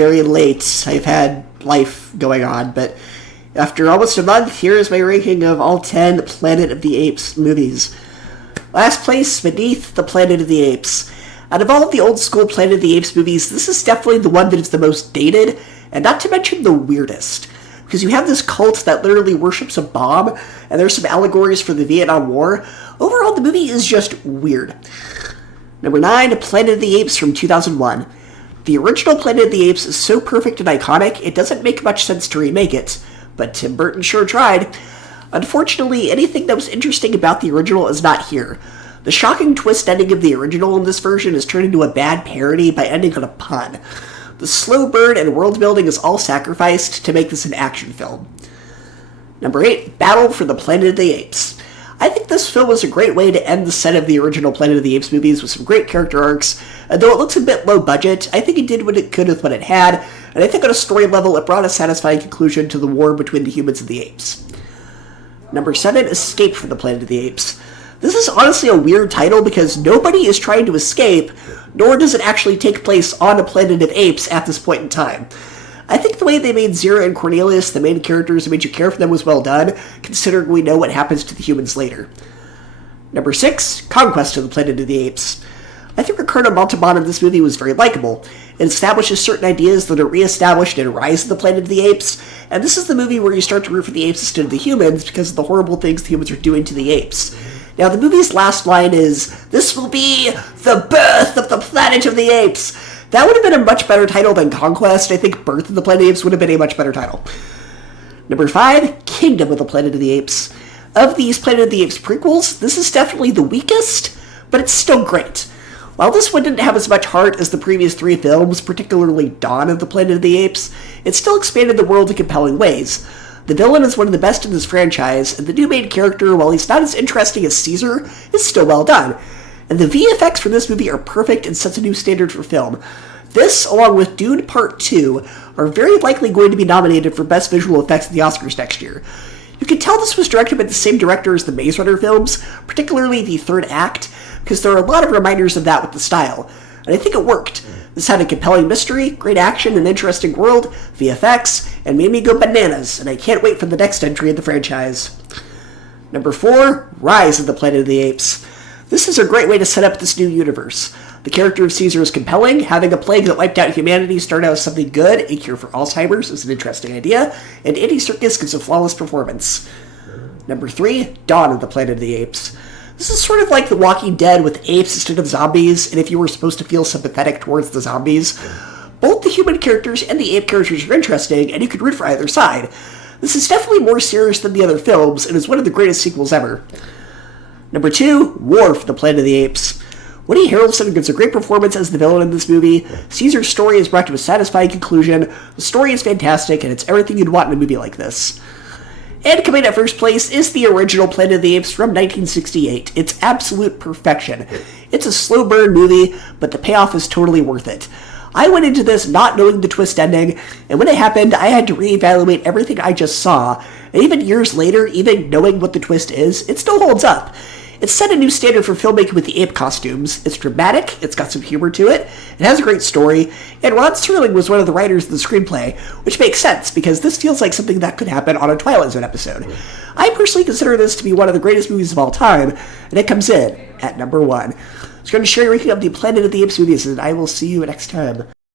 very late. I've had life going on, but after almost a month, here is my ranking of all 10 Planet of the Apes movies. Last place, beneath the Planet of the Apes. Out of all of the old school Planet of the Apes movies, this is definitely the one that is the most dated, and not to mention the weirdest. Because you have this cult that literally worships a bomb, and there's some allegories for the Vietnam War. Overall, the movie is just weird. Number 9, Planet of the Apes from 2001. The original Planet of the Apes is so perfect and iconic, it doesn't make much sense to remake it, but Tim Burton sure tried. Unfortunately, anything that was interesting about the original is not here. The shocking twist ending of the original in this version is turned into a bad parody by ending on a pun. The slow burn and world building is all sacrificed to make this an action film. Number 8, Battle for the Planet of the Apes. I think this film was a great way to end the set of the original Planet of the Apes movies with some great character arcs, and though it looks a bit low budget, I think it did what it could with what it had, and I think on a story level it brought a satisfying conclusion to the war between the humans and the apes. Number 7, Escape from the Planet of the Apes. This is honestly a weird title because nobody is trying to escape, nor does it actually take place on a planet of apes at this point in time. I think the way they made Zira and Cornelius the main characters and made you care for them was well done, considering we know what happens to the humans later. Number 6, Conquest of the Planet of the Apes. I think Ricardo Montalban in this movie was very likable. It establishes certain ideas that are re-established in Rise of the Planet of the Apes, and this is the movie where you start to root for the apes instead of the humans because of the horrible things the humans are doing to the apes. Now, the movie's last line is, "This will be the birth of the Planet of the Apes." That would have been a much better title than Conquest. I think Birth of the Planet of the Apes would have been a much better title. Number 5, Kingdom of the Planet of the Apes. Of these Planet of the Apes prequels, this is definitely the weakest, but it's still great. While this one didn't have as much heart as the previous 3 films, particularly Dawn of the Planet of the Apes, it still expanded the world in compelling ways. The villain is one of the best in this franchise, and the new main character, while he's not as interesting as Caesar, is still well done. And the VFX for this movie are perfect and sets a new standard for film. This, along with Dune Part 2, are very likely going to be nominated for Best Visual Effects at the Oscars next year. You can tell this was directed by the same director as the Maze Runner films, particularly the third act, because there are a lot of reminders of that with the style, and I think it worked. This had a compelling mystery, great action, an interesting world, VFX, and made me go bananas, and I can't wait for the next entry in the franchise. Number 4, Rise of the Planet of the Apes. This is a great way to set up this new universe. The character of Caesar is compelling. Having a plague that wiped out humanity start out as something good, a cure for Alzheimer's, is an interesting idea, and Andy Serkis gives a flawless performance. Number 3, Dawn of the Planet of the Apes. This is sort of like The Walking Dead with apes instead of zombies, and if you were supposed to feel sympathetic towards the zombies. Both the human characters and the ape characters are interesting, and you could root for either side. This is definitely more serious than the other films, and is one of the greatest sequels ever. Number 2, War for the Planet of the Apes. Woody Harrelson gives a great performance as the villain in this movie. Caesar's story is brought to a satisfying conclusion. The story is fantastic, and it's everything you'd want in a movie like this. And coming at first place is the original Planet of the Apes from 1968. It's absolute perfection. It's a slow burn movie, but the payoff is totally worth it. I went into this not knowing the twist ending, and when it happened, I had to reevaluate everything I just saw. And even years later, even knowing what the twist is, it still holds up. It's set a new standard for filmmaking with the ape costumes. It's dramatic, it's got some humor to it, it has a great story, and Rod Serling was one of the writers of the screenplay, which makes sense because this feels like something that could happen on a Twilight Zone episode. I personally consider this to be one of the greatest movies of all time, and it comes in at number 1. I was going to share your ranking of the Planet of the Apes movies, and I will see you next time.